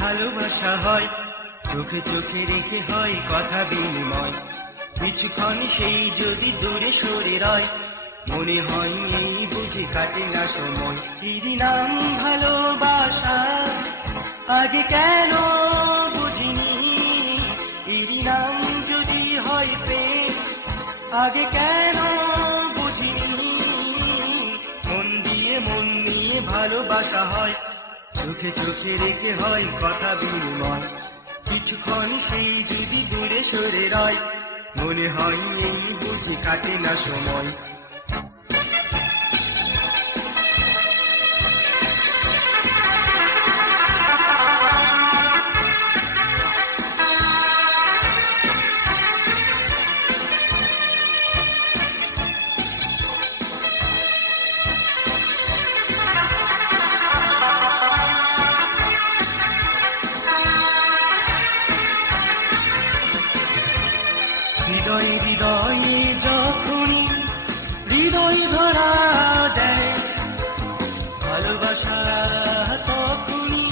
ভালোবাসা হয়, চোখে চোখে রেখে হয় কথা বিনিময়। কিছুক্ষণ সেই যদি দূরে সরে রয়, মনে হয় এই বুঝি কাটে না সময়। এরই নাম ভালোবাসা, আগে কেন বুঝিনি। এরই নাম যদি হয় প্রেম, আগে কেন বুঝিনি। মন নিয়ে ভালোবাসা হয়, চোখে চোখে রেখে হয় কথা বিনিময়। কিছুক্ষণ সেই যদি দূরে সরে রয়, মনে হয় এই বুঝি কাটে না সময়। হৃদয়ে হৃদয়ে যখনই হৃদয় ধরা দেয় ভালোবাসা, তখনই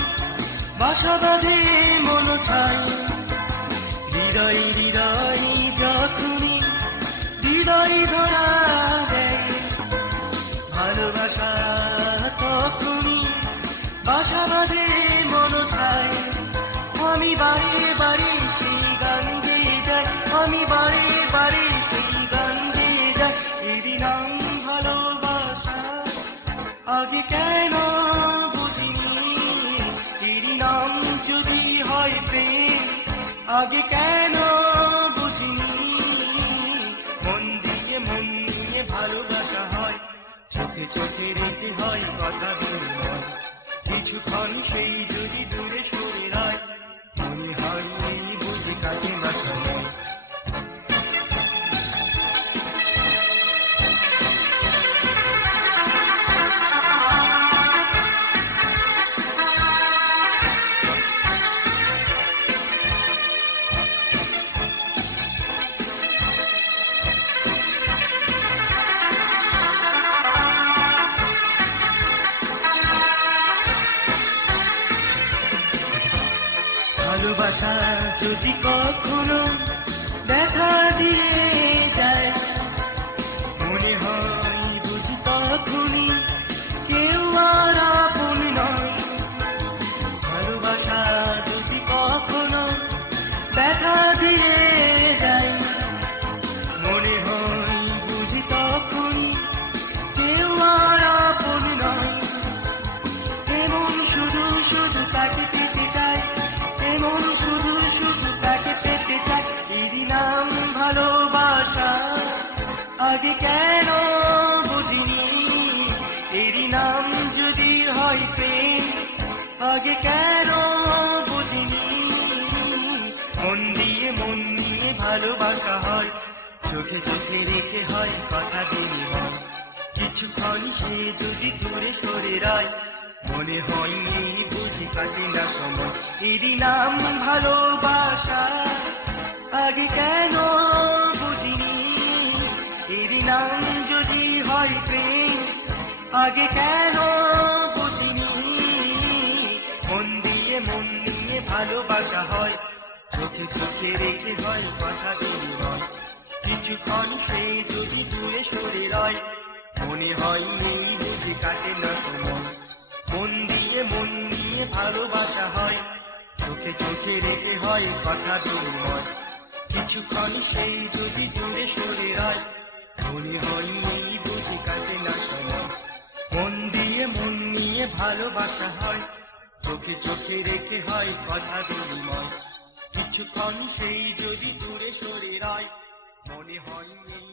বাসা বাঁধে মন ছাই। হৃদয়ে হৃদয়ে যখনই হৃদয় ধরা দেয় ভালোবাসা, তখনই বাসা বাঁধে মন ছাই। আমি বারে বারে সেই গান গেয়ে যাই, আমি বারে বারে সেই গান গেয়ে যাই। এরই নাম ভালোবাসা, আগে কেন বুঝিনি। এরই নাম যদি হয় প্রেম, আগে কেন বুঝিনি। মন নিয়ে ভালোবাসা হয়, চোখে চোখে রেখে হয় কথা বিনিময়। কিছুক্ষণ সেই যদি দূরে সরে রয়, মনে হয় এই বুঝি কাটে না সময়। ভালোবাসা যদি কখনো দেখা দিয়ে যায়, মনে হয় বুঝি তখনই কেউ আর আপন নয়। ভালোবাসা যদি কখনো দেখা দিয়ে যায়, মনে হয় বুঝি তখনই কেউ আর আপন নয়। এমন শুধু শুধু তাকে পেতে চাই, এমন শুধু শুধু তাকে পেতে চাই। এরই নাম ভালোবাসা, আগে কেন বুঝিনি। এরই নাম যদি হয় প্রেম, আগে কেন বুঝিনি। মন নিয়ে ভালোবাসা হয়, চোখে চোখে রেখে হয় কথা বিনিময়। কিছুক্ষণ সে যদি দূরে সরে রয়, মনে হয় এই বুঝি কাটে না সময়। এরই নাম ভালোবাসা, আগে কেন বুঝিনি। এরই নাম যদি হয় প্রেম, আগে কেন বুঝিনি। মন নিয়ে ভালোবাসা হয়, চোখে চোখে রেখে হয় কথা বিনিময়। কিছুক্ষণ সে যদি দূরে সরে রয়, মনে হয় এই বুঝি কাটে না সময়। মন নিয়ে ভালোবাসা হয়, চোখে চোখে রেখে হয় কথা বিনিময়। কিছুক্ষণ সেই যদি দূরে সরে রয়, মনে হয় এই বুঝি কাটে না সময়। মন নিয়ে ভালোবাসা হয়, চোখে চোখে রেখে হয় কথা বিনিময়। কিছুক্ষণ সেই যদি দূরে সরে রয়, মনে হয় এই